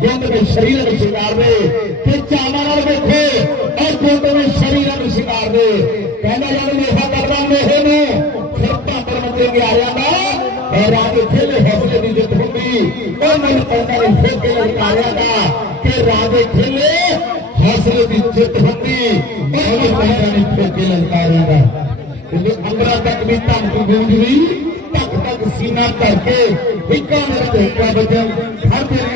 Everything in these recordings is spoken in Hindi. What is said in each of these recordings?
ਦੁੱਧ ਦੇ ਸ਼ਰੀਰ ਨੂੰ ਸ਼ਿੰਗਾਰਦੇ ਤੇ ਚਾਣਾ ਨਾਲ ਵੇਖੇ ਔਰ ਦੁੱਧ ਦੇ ਸ਼ਰੀਰ ਨੂੰ ਸ਼ਿੰਗਾਰਦੇ ਕਹਿੰਦਾ ਜਦ ਮੇਰਾ ਬੱਬਾ ਮੇਰੇ ਨੇ ਸੱਤਾ ਪਰਮਤੇ ਕੇ ਆਇਆ ਦਾ ਔਰ ਆ ਕੇ ਫਿਰ ਹਸਲੇ ਦੀ ਜਿੱਤ ਹੁੰਦੀ ਉਹ ਮੈਨੂੰ ਕਹਿੰਦਾ ਇਹ ਫਿਰ ਕੇ ਲਿਖਾਇਆ ਦਾ ਕਿ ਰਾਜੇ ਖਿੱਲੇ ਹਸਲੇ ਦੀ ਜਿੱਤ ਹੁੰਦੀ ਉਹ ਮੈਨੂੰ ਕਹਿੰਦਾ ਇਹ ਫਿਰ ਕੇ ਲਿਖਾਇਆ ਦਾ ਇਹ ਅੰਦਰਾਂ ਤੱਕ ਵੀ ਤੰਗ ਗੁੰਜ ਰਹੀ ਤੱਕ ਤੱਕ ਸੀਨਾ ਧਰ ਕੇ ਇੱਕਾਂ ਨੇ ਤੇ ਇੱਕਾਂ ਵਜਨ ਹਰ ਤੇਰੇ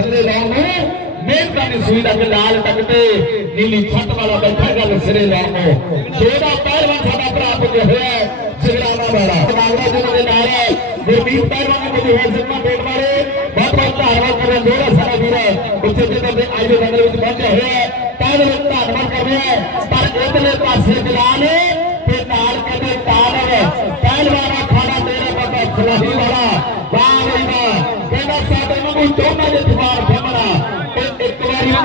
ਥੱਲੇ ਲਾਉਣੇ ਮਿਹਨਤਾਨੀ ਸੂਈ ਦਾ ਲਾਲ ਟਕਦੇ ਨੀਲੀ ਛੱਟ ਵਾਲਾ ਬੈਠਾ ਗੱਲ ਸਿਰੇ ਲਾਉਣੇ ਜਿਹੜਾ ਪਹਿਲਵਾਨ ਸਾਡਾ ਭਰਾ ਪੁੱਜਿਆ ਹੋਇਆ ਜਿਹੜਾ ਨਾ ਬੜਾ ਬਾਗਵਾ ਜਿਹਨਾਂ ਦੇ ਨਾਲ ਹੈ ਗੁਰਮੀਤ ਪਹਿਲਵਾਨ ਨੂੰ ਨੇ ਕਿਹਾ ਜਿੰਨਾ ਬੇਟ ਮਾਰੇ ਬਾਬਾ ਧਾਰਵਾ ਕਰਨ ਦੇ ਸਾਡਾ ਵੀਰ ਉੱਥੇ ਜਿੱਥੇ ਅੱਜ ਆਈਏ ਬੰਦੇ ਵਿੱਚ ਪਹੁੰਚਿਆ ਹੋਇਆ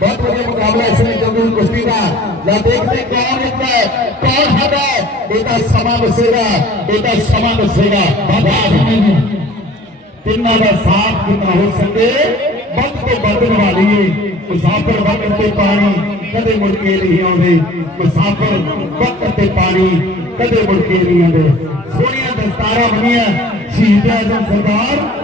बहुत बढ़िया मुकाबला इसमें जरूर कुश्ती का या देखते क्या होता कौन होगा बेटा समा बसेगा बेटा समा बसेगा कितना साफ कितना हो सके बंद के बदन वाली मुसाफिर बदन के पानी कदे मुड़के नहीं आते मुसाफिर बदन के पानी कदे मुड़के नहीं आते सोनिया दस्तारा बनिया शहीद आजम सरदार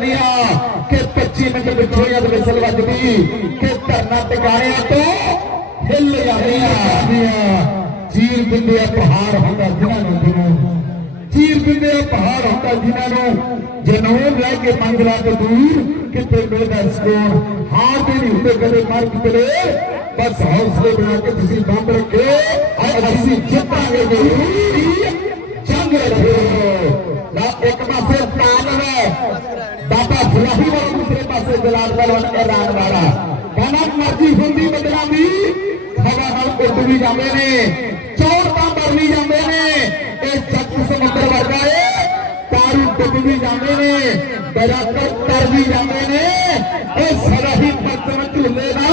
दिया के पच्ची मिनट बिछोया मिसल वजदी के धरना टिकाया तो हिल जाया चीर पिंड पहाड़ होता जिना जिन्हों चीर पिंड पहाड़ होता जिन्हों जनों लह के मंगला तो दूर कितने मिलता इसको हाथ भी नहीं होते कभी मार कितने बस हौसले बना के किसी बम रखे और ऐसी जब आगे जंग रखे बाबा तो फिलहाल और दूसरे पास गुलाब बलवन का रानवाड़ा कनक मर्जी हिंदी बदला दी खबर हम को तुम्हें जाने ने चोर का बरनी जाने ने इस चक्कू से मंत्र बरगा ए तारू को तुम्हें जाने ने बराकर तर भी जाने ने इस सलाही पत्र तू ले ना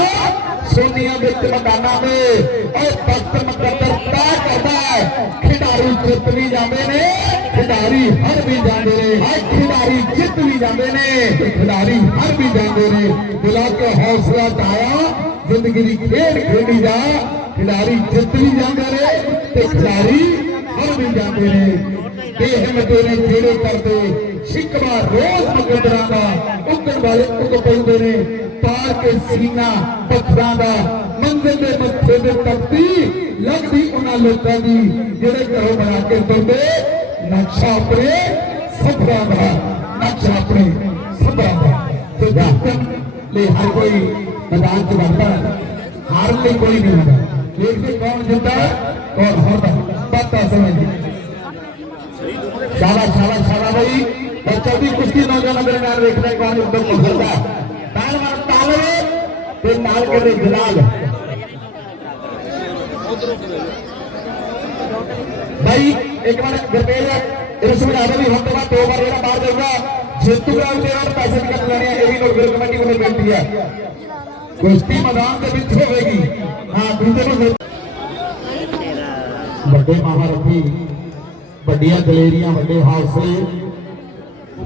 सोनिया बेटे का नाम है और पत्र मत कर ता करता है कसरत भी जाते ने खिलाड़ी हर भी जाते ने खिलाड़ी जित भी जाते ने खिलाड़ी हर भी जाते ने बिलक हौसला चाया दा जिंदगी खेल खेली जा खिलाड़ी जित भी जाते ने खिलाड़ी हर भी जाते ने हिम्मत ने खेड़े करते शिकवा रोज मुकदर का उगन वाले उग पे ने पार के सीना पत्थर का मंदिर के मत्थे तकती लग लोगों की जेड़े घरों बना के तुरते नक्शा अपने सफरा का नक्शा अपने सफरा का तो जाकर तो ले हर कोई मैदान से बढ़ता है हार ले कोई नहीं होता एक से कौन जीता है और होता पता समझ सारा सारा सारा भाई बच्चा भी कुछ की नौजवान मेरे नाम देख रहे कौन एकदम मुसलता ताल मार ताल ले ते माल के लिए जलाल Thank you. भाई एक बार गुरमेल तो तो इस मुझे भी हम तो दो बार जरा बाहर जाऊंगा जेतु ग्राउंड के बाद पैसे निकल लेने हैं यही लोग गुरु कमेटी को बेनती है कुश्ती मैदान के बीच होगी हां दूसरे को बड़े महारथी बड़िया दलेरिया बड़े हौसले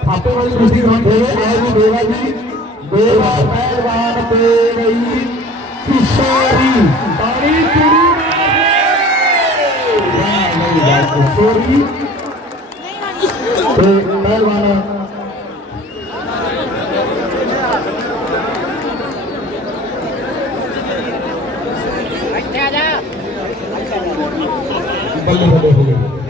आपको बड़ी खुशी हम थे आज देवा जी देवा पैरवार पे रही किशोरी बड़ी चुरी में किशोरी पैरवार अच्छा जा अच्छा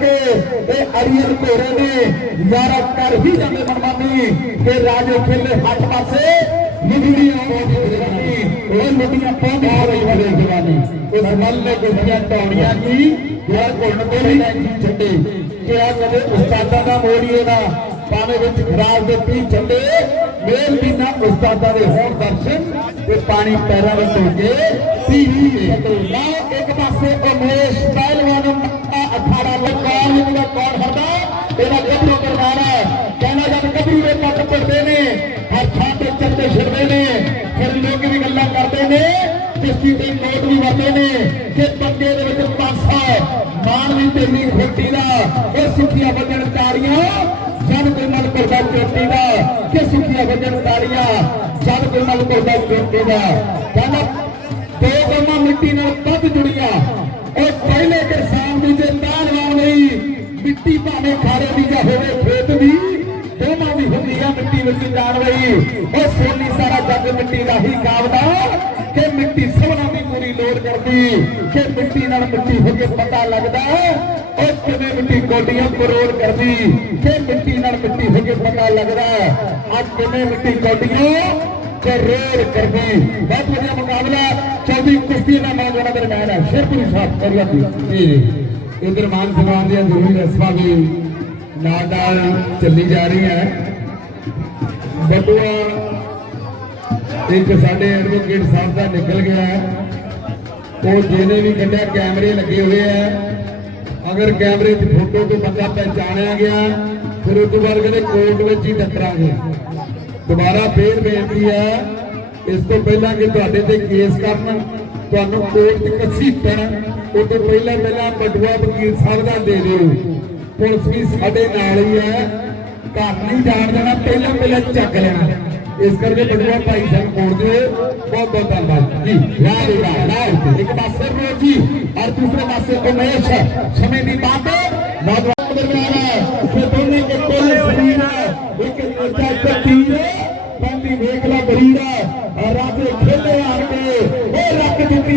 ਕੇ ਇਹ ਅਰੀਅਨ ਘੋੜੇ ਨੇ ਯਾਰਾ ਕਰ ਹੀ ਜਾਂਦੇ ਮਨਮਾਨੀ ਫਿਰ ਰਾਜੋ ਖੇਲੇ ਹੱਥ ਪਾਸੇ ਨਿਗੜੀਆਂ ਉਹ ਮੋਟੀਆਂ ਪੰਜ ਆ ਰਹੀ ਹੈ ਜਵਾਨੀ ਉਸ ਮਨ ਨੇ ਗੁੱਟੀਆਂ ਟੌੜੀਆਂ ਕੀ ਜਿਹੜਾ ਘੁੰਡ ਤੋਂ ਨਹੀਂ ਛੱਡੇ ਕਿਹਾ ਕਦੇ ਉਸਤਾਦਾਂ ਦਾ ਮੋੜੀਏ ਦਾ ਪਾਣੇ ਵਿੱਚ ਖਰਾਬ ਦੇ ਪੀ ਛੱਡੇ ਮੇਲ ਵੀ ਨਾ ਉਸਤਾਦਾਂ ਦੇ ਹੋਣ ਦਰਸ਼ਨ ਤੇ ਪਾਣੀ ਪੈਰਾਂ ਵਿੱਚ ਧੋ ਕੇ ਤੀ ਹੀ ਇੱਕ ਪਾਸੇ ਉਹ ਉਮੇਸ਼ ਪਹਿਲਵਾਨ ਅਖਾੜਾ कौन होता तेरा कपड़ो करवाना है कहना जब कपड़ी वे, वे पट भरते ने हर थान से चलते फिरते ने फिर लोग भी गल करते ने किसी दिन नोट भी भरते ने कि बंदे पासा मान भी तेनी खेती का यह सुखिया बजन तारिया जन बिमल करता चोटी का यह सुखिया बजन तारिया जन बिमल करता चोटी का कहना दो गल मिट्टी कद जुड़िया और पहले किसान भी जो तार वाल नहीं ਮਿੱਟੀ ਭਾਵੇਂ ਖਾਰੇ ਦੀ ਜਾ ਹੋਵੇ ਖੇਤ ਦੀ ਦੋਨਾਂ ਦੀ ਹੁੰਦੀ ਆ ਮਿੱਟੀ ਵਿੱਚ ਜਾਣ ਲਈ ਉਹ ਸੋਨੀ ਸਾਰਾ ਜੱਗ ਮਿੱਟੀ ਦਾ ਹੀ ਕਾਬਦਾ ਕਿ ਮਿੱਟੀ ਸਭਨਾਂ ਦੀ ਪੂਰੀ ਲੋੜ ਕਰਦੀ ਕਿ ਮਿੱਟੀ ਨਾਲ ਮਿੱਟੀ ਹੋ ਕੇ ਪਤਾ ਲੱਗਦਾ ਉਹ ਕਿਵੇਂ ਮਿੱਟੀ ਗੋਡੀਆਂ ਕਰੋੜ ਕਰਦੀ ਕਿ ਮਿੱਟੀ ਨਾਲ ਮਿੱਟੀ ਹੋ ਕੇ ਪਤਾ ਲੱਗਦਾ ਅੱਜ ਕਿਵੇਂ ਮਿੱਟੀ ਕੋਟੀਆਂ ਕਰੋੜ ਕਰਦੀ ਬਾਪੂ ਦਾ ਮੁਕਾਬਲਾ ਚੌਧਰੀ ਕੁਸ਼ਤੀ ਦਾ ਮੈਦਾਨ ਦਰਮਿਆਨ ਹੈ ਸ਼ੇਰਪੁਰ ਸਾਹਿਬ ਕਰਿਆ ਦੀ ਜੀ ਇਧਰ ਮਾਨ ਸਮਾਨ ਦੀ ਜੁਰੀ ਰਸਵਾ ਵੀ ਨਾਲ ਚੱਲੀ ਜਾ ਰਹੀ ਹੈ ਬੱਟੂਆ ਇੱਕ ਸਾਡੇ ਐਡਵੋਕੇਟ ਸਾਹਿਬ ਦਾ ਨਿਕਲ ਗਿਆ ਹੈ ਉਹ ਜਿਹਨੇ ਵੀ ਕੱਢਿਆ ਕੈਮਰੇ ਲੱਗੇ ਹੋਏ ਆ ਅਗਰ ਕੈਮਰੇ ਤੇ ਫੋਟੋ ਤੋਂ ਬੰਦਾ ਪਹਿਚਾਣਿਆ ਗਿਆ ਫਿਰ ਉਸ ਤੋਂ ਬਾਅਦ ਕਹਿੰਦੇ ਕੋਰਟ ਵਿੱਚ ਹੀ ਟੱਕਰਾਂਗੇ ਦੁਬਾਰਾ ਫੇਰ ਬੇਨਤੀ ਹੈ ਇਸ ਤੋਂ ਪਹਿਲਾਂ ਕਿ ਤੁਹਾਡੇ ਤੇ ਕੇਸ ਕਰਨ तो कोर्ट नसीबण तो पहले पहले बटुआ वकील साहब का दे दौ पुलिस भी साढ़े नाल ही है घर नहीं जान देना पहले पहले चक लेना इस करके बटुआ भाई साहब कोर्ट दौ तो बहुत बहुत धनबाद जी लाल लाल रा, तो एक पास रो जी और दूसरे पास उमेश समय की बात है दोनों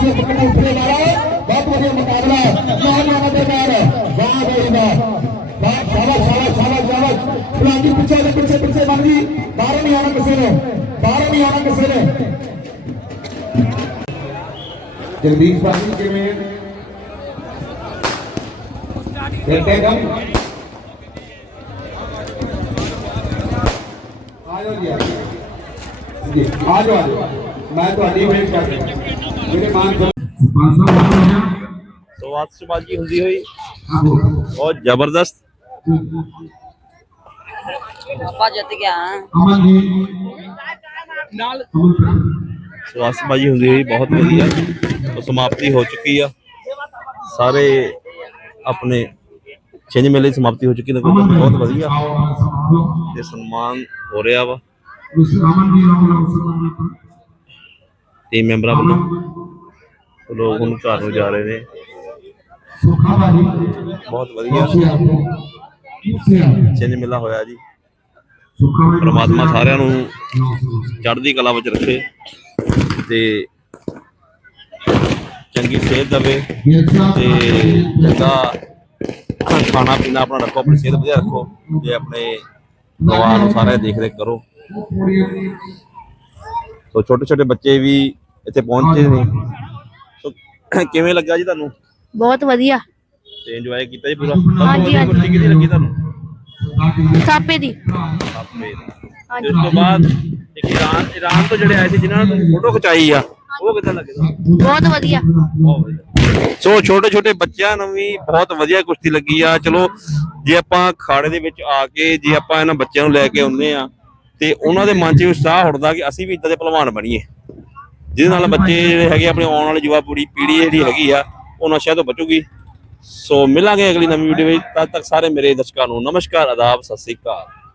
से पकड़ के मारे बहुत बढ़िया मुकाबला महामाना बेकार है वाह भाई वाह वाह शाबाश शाबाश शाबाश शाबाश खिलाड़ी पीछे से पीछे पीछे भाग जी बारह में आना किसी ने बारह में आना किसी ने दिलबीर पानी के में खेलते हैं आ जाओ जी आ जाओ आ जाओ सुभाष सुभाष की हुई और जबरदस्त सुभाष भाजी हिंदी हुई बहुत वादिया तो समाप्ति हो चुकी है सारे अपने छिंज मेले समाप्ति हो चुकी है बहुत वादिया सम्मान हो रहा वा ਟੀਮ ਮੈਂਬਰਾਂ ਵੱਲੋਂ ਲੋਕ ਹੁਣ ਘਰ ਨੂੰ ਜਾ ਰਹੇ ਨੇ ਸੁਖਾ ਵਾਲੀ ਬਹੁਤ ਵਧੀਆ ਚੰਨ ਮਿਲਾ ਹੋਇਆ ਜੀ ਸੁਖਾ ਵਾਲੀ ਪ੍ਰਮਾਤਮਾ ਸਾਰਿਆਂ ਨੂੰ ਚੜ੍ਹਦੀ ਕਲਾ ਵਿੱਚ ਰੱਖੇ ਤੇ ਚੰਗੀ ਸਿਹਤ ਦੇਵੇ ਤੇ ਜਿੰਦਾ ਖਾਣਾ ਪੀਣਾ ਆਪਣਾ ਰੱਖੋ ਆਪਣੀ ਸਿਹਤ ਵਧੀਆ ਰੱਖੋ ਤੇ ਆਪਣੇ ਦਵਾਈ ਸਾਰੇ ਦੇਖਦੇ ਕਰੋ ਸੋ ਛੋਟੇ ਛੋਟੇ ਬੱਚੇ ਵੀ ਇੱਥੇ ਪਹੁੰਚੇ ਨੇ ਸੋ ਕਿਵੇਂ ਲੱਗਾ ਜੀ ਤੁਹਾਨੂੰ ਬਹੁਤ ਵਧੀਆ ਤੇ ਇੰਜੋਏ ਕੀਤਾ ਜੀ ਪੂਰਾ ਹਾਂਜੀ ਹਾਂਜੀ ਕਿਹਦੀ ਲੱਗੀ ਤੁਹਾਨੂੰ ਸਾਪੇ ਦੀ ਸਾਪੇ ਦੀ ਇਸ ਤੋਂ ਬਾਅਦ ਇੱਕ ਇਰਾਨ ਇਰਾਨ ਤੋਂ ਜਿਹੜੇ ਆਏ ਸੀ ਜਿਨ੍ਹਾਂ ਨੇ ਫੋਟੋ ਖਚਾਈ ਆ ਉਹ ਕਿਦਾਂ ਲੱਗੇ ਬਹੁਤ ਵਧੀਆ ਸੋ ਛੋਟੇ ਛੋਟੇ ਬੱਚਿਆਂ ਨੂੰ ਵੀ ਬਹੁਤ ਵਧੀਆ ਕੁਸ਼ਤੀ ਲੱਗੀ ਆ ਚਲੋ ਜੇ ਆਪਾਂ ਖਾੜੇ ਦੇ ਵਿੱਚ ਆ ਕੇ ਜੇ ਆਪਾਂ ਇਹਨਾਂ ਬੱਚਿਆਂ ਨੂੰ ਲੈ ਕੇ ਆਉਂਦੇ ਆ ਤੇ ਉਹਨਾਂ ਦੇ ਮਨ 'ਚ ਉਤਸ਼ਾਹ ਹੁੰਦਾ ਕਿ ਅਸੀਂ ਵੀ ਇਦਾਂ ਦੇ ਪਹਿਲਵਾਨ ਬਣੀਏ ਜਿਹਦੇ ਨਾਲ ਬੱਚੇ ਜਿਹੜੇ ਹੈਗੇ ਆਪਣੇ ਆਉਣ ਵਾਲੇ ਜਵਾਬ ਪੂਰੀ ਪੀੜ੍ਹੀ ਜਿਹੜੀ ਹੈਗੀ ਆ ਉਹਨਾਂ ਸ਼ਾਇਦ ਤੋਂ ਬਚੂਗੀ ਸੋ ਮਿਲਾਂਗੇ ਅਗਲੀ ਨਵੀਂ ਵੀਡੀਓ ਵਿੱਚ ਤਦ ਤੱਕ ਸਾਰੇ ਮੇਰੇ ਦਰਸ਼ਕਾਂ ਨੂੰ ਨਮਸਕਾਰ ਆਦਾਬ ਸਤਿ ਸ੍ਰੀ ਅਕਾਲ